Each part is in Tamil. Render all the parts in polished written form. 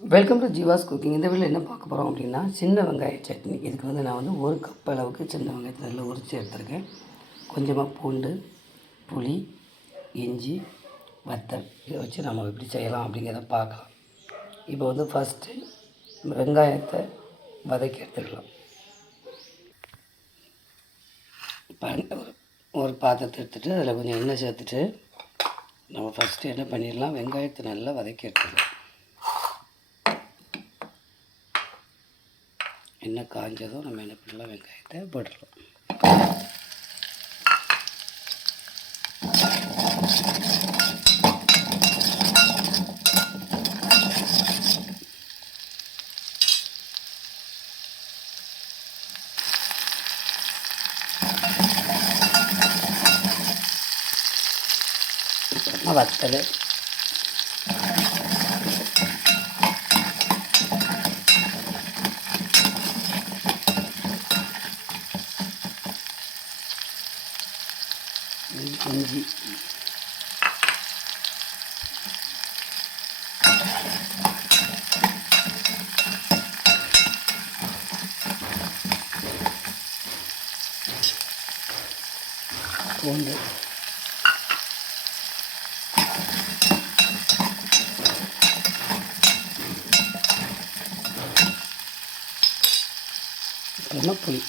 Welcome to Jeeva's cooking. இந்த வீடியோவில் என்ன பார்க்க போகிறோம் அப்படின்னா, சின்ன வெங்காய சட்னி. இதுக்கு நான் ஒரு கப் அளவுக்கு சின்ன வெங்காயத்தை நல்லா உரித்து எடுத்துருக்கேன். கொஞ்சமாக பூண்டு, புளி, இஞ்சி, வத்தல் இதை வச்சு நம்ம எப்படி செய்யலாம் அப்படிங்கிறத பார்க்கலாம். இப்போ ஃபஸ்ட்டு வெங்காயத்தை வதக்கி எடுத்துக்கலாம். இப்போ ஒரு பாத்திரத்தை எடுத்துகிட்டு அதில் கொஞ்சம் எண்ணெய் சேர்த்துட்டு நம்ம ஃபஸ்ட்டு என்ன பண்ணிடலாம், வெங்காயத்தை நல்லா வதக்கி எடுத்துக்கலாம். எண்ணெய் காஞ்சதும் நம்ம என்ன பண்ணலாம், வெங்காயத்தை போட்டுடலாம். வத்தல், இஞ்சி, பூண்டு, அப்புறமா புளி.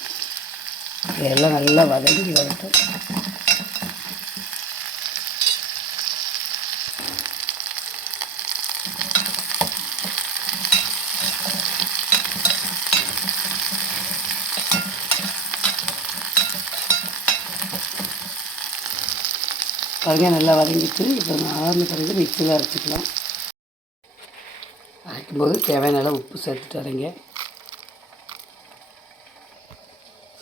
இதெல்லாம் நல்லா வதங்கி வரட்டும். பாருங்க, நல்லா வதங்கிட்டு இப்போ ஆறுன பிறகு மிக்சியில் அரைச்சிக்கலாம். அரைக்கும்போது தேவையான அளவு உப்பு சேர்த்துட்டு அரைங்க.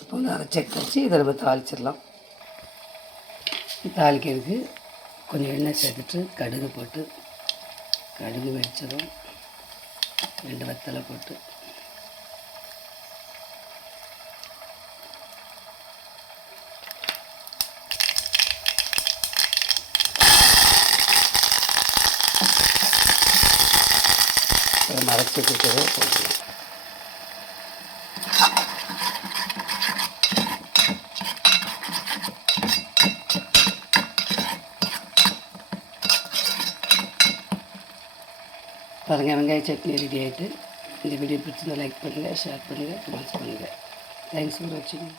இப்போ அரைச்சி வச்சு இதை நம்ம தாளிச்சிடலாம். தாளிக்கிறதுக்கு கொஞ்சம் எண்ணெய் சேர்த்துட்டு கடுகு போட்டு, கடுகு வெடிச்சதும் 2 வத்தலை போட்டு, அரைச்சி கொடுத்ததை போட்டுக்கலாம். பாருங்கள், வெங்காய சட்னி ரெடி ஆகிட்டு. இந்த வீடியோ பிடிச்சிருந்தால் லைக் பண்ணுங்கள், ஷேர் பண்ணுங்கள், கமெண்ட்ஸ் பண்ணுங்கள். தேங்க்ஸ் ஃபார் வாட்சிங்.